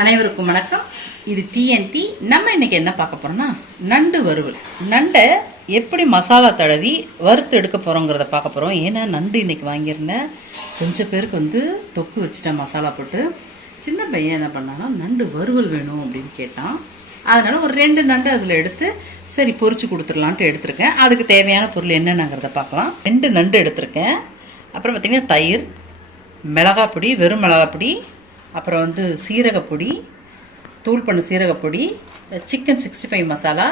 அனைவருக்கும் வணக்கம். இது டிஎன்டி. நம்ம இன்னைக்கு என்ன பார்க்க போறோம்னா நண்டு வறுவல். நண்டை எப்படி மசாலா தடவி வறுத்து எடுக்க போறோங்கிறத பார்க்க போறோம். ஏன்னா நண்டு இன்னைக்கு வாங்கியிருந்தேன். கொஞ்சம் பேருக்கு தொக்கு வச்சுட்டேன் மசாலா போட்டு. சின்ன பையன் என்ன பண்ணானா நண்டு வறுவல் வேணும் அப்படின்னு கேட்டான். அதனால ஒரு 2 நண்டு அதில் எடுத்து சரி பொரிச்சு கொடுத்துடலான்ட்டு எடுத்திருக்கேன். அதுக்கு தேவையான பொருள் என்னென்னங்கிறத பார்க்கலாம். 2 நண்டு எடுத்திருக்கேன். அப்புறம் பார்த்தீங்கன்னா தயிர், மிளகாய் பொடி, வெறும் மிளகாய் பொடி, அப்புறம் சீரகப்பொடி, தூள் பண்ண சீரகப்பொடி, சிக்கன் 65 மசாலா,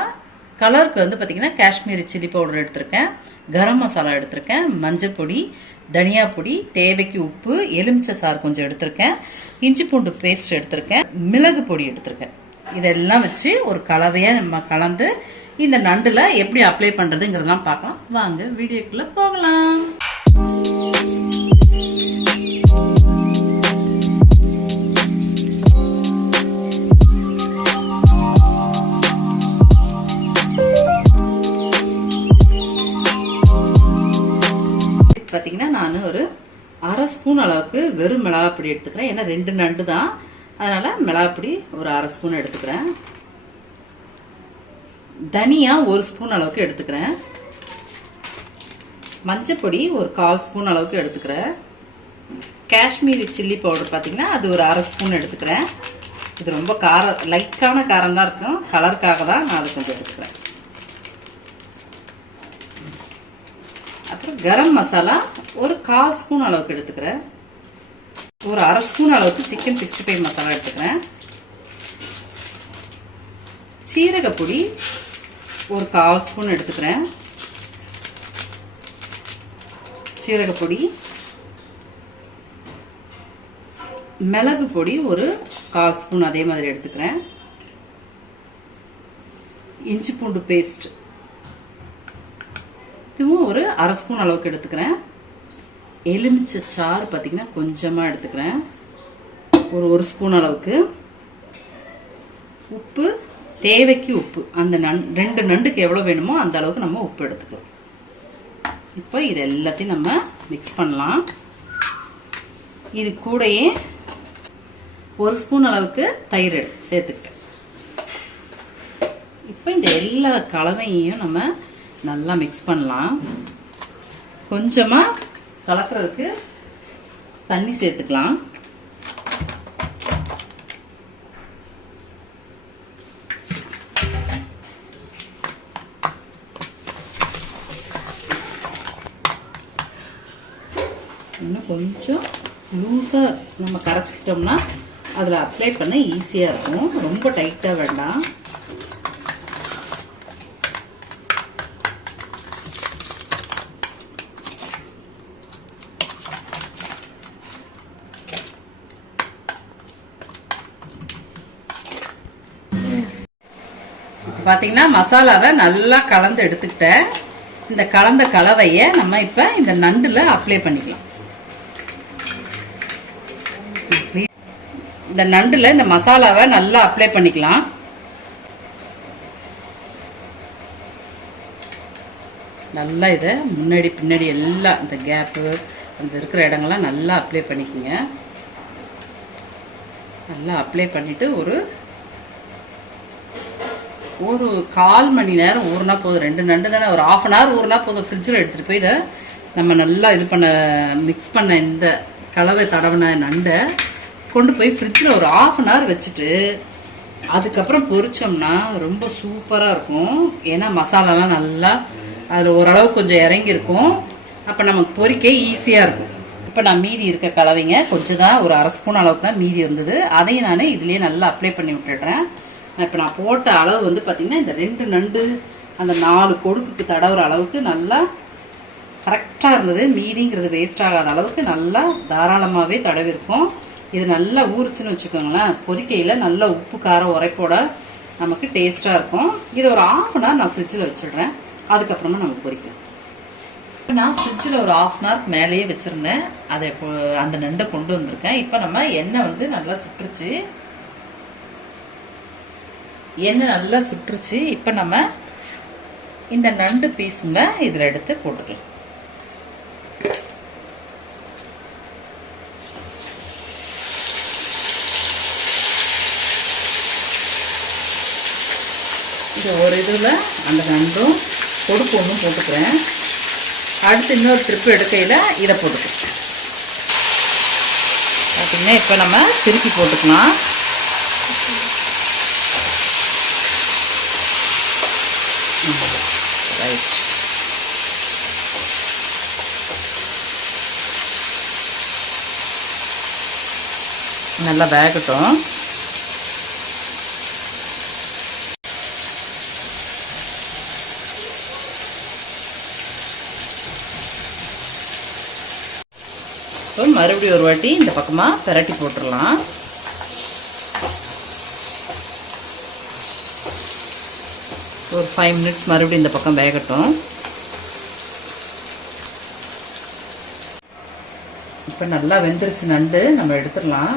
கலருக்கு பார்த்தீங்கன்னா காஷ்மீரி சில்லி பவுடர் எடுத்திருக்கேன், கரம் மசாலா எடுத்திருக்கேன், மஞ்சள் பொடி, தனியா பொடி, தேவைக்கு உப்பு, எலுமிச்சை சாறு கொஞ்சம் எடுத்திருக்கேன், இஞ்சி பூண்டு பேஸ்ட் எடுத்திருக்கேன், மிளகு பொடி எடுத்திருக்கேன். இதெல்லாம் வச்சு ஒரு கலவையாக நம்ம கலந்து இந்த நண்டுல எப்படி அப்ளை பண்ணுறதுங்கிறதெல்லாம் பார்க்கலாம். வாங்க வீடியோக்குள்ளே போகலாம். பார்த்தீங்கன்னா நான் ஒரு 1/2 ஸ்பூன் அளவுக்கு வெறும் மிளகாப்பொடி எடுத்துக்கிறேன். ஏன்னா 2 நண்டு தான், அதனால மிளகாப்பொடி ஒரு 1/2 ஸ்பூன் எடுத்துக்கிறேன். தனியா 1 ஸ்பூன் அளவுக்கு எடுத்துக்கிறேன். மஞ்சள் பொடி ஒரு 1/4 ஸ்பூன் அளவுக்கு எடுத்துக்கிறேன். காஷ்மீரி சில்லி பவுடர் பார்த்தீங்கன்னா அது ஒரு 1/2 ஸ்பூன் எடுத்துக்கிறேன். இது ரொம்ப காரம், லைட்டான காரம் தான் இருக்கும், கலருக்காக தான் நான் அது கொஞ்சம் எடுத்துக்கிறேன். அப்புறம் கரம் மசாலா ஒரு 1/4 ஸ்பூன் அளவுக்கு எடுத்துக்கிறேன். ஒரு 1/2 ஸ்பூன் அளவுக்கு சிக்கன் 65 மசாலா எடுத்துக்கிறேன். சீரகப்பொடி ஒரு 1/4 ஸ்பூன் எடுத்துக்கிறேன். சீரகப்பொடி, மிளகு பொடி ஒரு 1/4 ஸ்பூன் அதே மாதிரி எடுத்துக்கிறேன். இஞ்சி பூண்டு பேஸ்ட் இதுவும் ஒரு 1/2 ஸ்பூன் அளவுக்கு எடுத்துக்கிறேன். எலுமிச்சை சாறு பார்த்தீங்கன்னா கொஞ்சமாக எடுத்துக்கிறேன், ஒரு 1 ஸ்பூன் அளவுக்கு. உப்பு தேவைக்கு உப்பு, அந்த 2 நண்டுக்கு எவ்வளோ வேணுமோ அந்த அளவுக்கு நம்ம உப்பு எடுத்துக்கலாம். இப்போ இது எல்லாத்தையும் நம்ம மிக்ஸ் பண்ணலாம். இது கூடயே 1 ஸ்பூன் அளவுக்கு தயிர் சேர்த்துக்கிட்டேன். இப்போ இந்த எல்லா கலவையையும் நம்ம நல்லா மிக்ஸ் பண்ணலாம். கொஞ்சமா கலக்கிறதுக்கு தண்ணி சேர்த்துக்கலாம். இன்னும் கொஞ்சம் லூஸா நம்ம கரைச்சிக்கிட்டோம்னா அதில் அப்ளை பண்ண ஈஸியாக இருக்கும். ரொம்ப டைட்டாக வேண்டாம். பார்த்தீங்கன்னா மசாலாவை நல்லா கலந்து எடுத்துக்கிட்டேன். இந்த கலந்த கலவையை நம்ம இப்போ இந்த நண்டுல அப்ளை பண்ணிக்கலாம். இந்த நண்டுல இந்த மசாலாவை நல்லா அப்ளை பண்ணிக்கலாம். நல்லா இதை முன்னாடி பின்னாடி எல்லாம் இந்த கேப்பு அந்த இருக்கிற இடங்கள்லாம் நல்லா அப்ளை பண்ணிக்கோங்க. நல்லா அப்ளை பண்ணிட்டு ஒரு 1/4 மணி நேரம் ஊறினா போதும். 2 நண்டு தானே, ஒரு 1/2 hour ஊறினா போதும். ஃப்ரிட்ஜில் எடுத்துகிட்டு போய் இதை நம்ம நல்லா இது பண்ண மிக்ஸ் பண்ண இந்த கலவை தடவின நண்டை கொண்டு போய் ஃப்ரிட்ஜில் ஒரு 1/2 hour வச்சுட்டு அதுக்கப்புறம் பொரிச்சோம்னா ரொம்ப சூப்பராக இருக்கும். ஏன்னா மசாலாலாம் நல்லா அதில் ஓரளவுக்கு கொஞ்சம் இறங்கியிருக்கும். அப்போ நமக்கு பொரிக்க ஈஸியாக இருக்கும். இப்போ நான் மீதி இருக்க கலவைங்க கொஞ்சம் தான், ஒரு 1/2 ஸ்பூன் அளவுக்கு தான் மீதி இருந்தது. அதையும் நான் இதுலேயே நல்லா அப்ளை பண்ணி விட்டுடுறேன். இப்போ நான் போட்ட அளவு பார்த்தீங்கன்னா இந்த 2 நண்டு அந்த 4 கொடுக்குக்கு தடவுற அளவுக்கு நல்லா கரெக்டாக இருந்தது. மீதிங்கிறது வேஸ்ட் ஆகாத அளவுக்கு நல்லா தாராளமாகவே தடவிருக்கும். இது நல்லா ஊறிச்சுன்னு வச்சுக்கோங்களேன், பொரிக்கையில் நல்லா உப்பு காரம் உரைப்போட நமக்கு டேஸ்ட்டாக இருக்கும். இது ஒரு 1/2 hour நான் ஃப்ரிட்ஜில் வச்சிடுறேன். அதுக்கப்புறமா நம்ம பொரிக்கலாம். நான் ஃப்ரிட்ஜில் ஒரு 1/2 hour மேலேயே வச்சுருந்தேன். அதை அந்த நண்டை கொண்டு வந்திருக்கேன். இப்போ நம்ம எண்ணெய் நல்லா சுட்டுருச்சு. எண்ணெய் நல்லா சுட்டுருச்சு. இப்போ நம்ம இந்த நண்டு பீஸுங்க இதில் எடுத்து போட்டுக்கலாம். ஒரு இதில் அந்த நண்டும் கொடுப்பு ஒன்றும் போட்டுக்கிறேன். அடுத்து இன்னொரு ட்ரிப்பு எடுக்கையில் இதை போட்டுக்கிறேன். பார்த்திங்கன்னா இப்போ நம்ம திருப்பி போட்டுக்கலாம். ரைட். நல்லா வேகட்டும். மறுபடியும் ஒரு வாட்டி இந்த பக்கமாக பிரட்டி போட்டுடலாம். ஒரு 5 மினிட்ஸ் மறுபடியும் இந்த பக்கம் வேகட்டும். இப்போ நல்லா வெந்துருச்சு நண்டு, நம்ம எடுத்துடலாம்.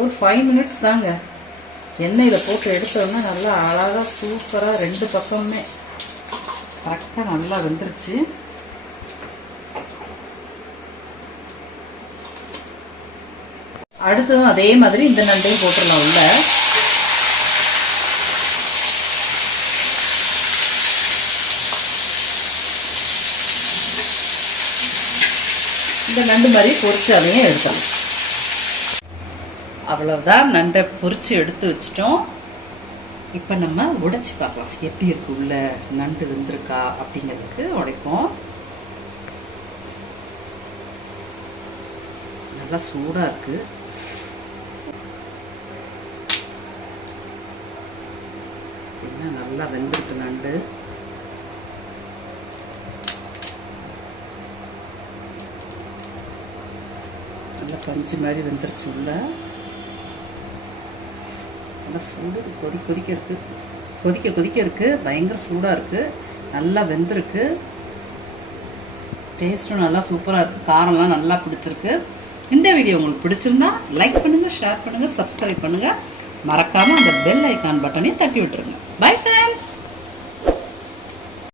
ஒரு 5 மினிட்ஸ் தாங்க. எண்ணெயில் போட்டு எடுத்தோன்னா நல்லா அழகாக சூப்பராக 2 பக்கமுமே கரெக்டாக நல்லா வெந்துருச்சு. அடுத்ததும் அதே மாதிரி இந்த நண்டையும் போட்டுடலாம் உள்ள. இந்த நண்டு மாதிரி பொரிச்சு அதையும் எடுத்துடலாம். அவ்வளவுதான், நண்டை பொரிச்சு எடுத்து வச்சிட்டோம். இப்போ நம்ம உடைச்சி பார்க்கலாம் எப்படி இருக்கு, உள்ள நண்டு வெந்திருக்கா அப்படிங்கிறதுக்கு உடைப்போம். நல்லா சூடா இருக்கு. நல்லா வெந்திருக்கு நண்டு. நல்லா பஞ்சு மாதிரி வெந்துருச்சு உள்ள. நல்லா சூடு கொதிக்க இருக்கு. பயங்கர சூடா இருக்கு. நல்லா வெந்திருக்கு. டேஸ்ட்டும் நல்லா சூப்பரா இருக்கு. காரம்லாம் நல்லா பிடிச்சிருக்கு. இந்த வீடியோ உங்களுக்கு பிடிச்சிருந்தா லைக் பண்ணுங்க, ஷேர் பண்ணுங்க, சப்ஸ்கிரைப் பண்ணுங்க. மறக்காம அந்த பெல் ஐகான் பட்டனையும் தட்டி விட்டுருங்க. Bye friends.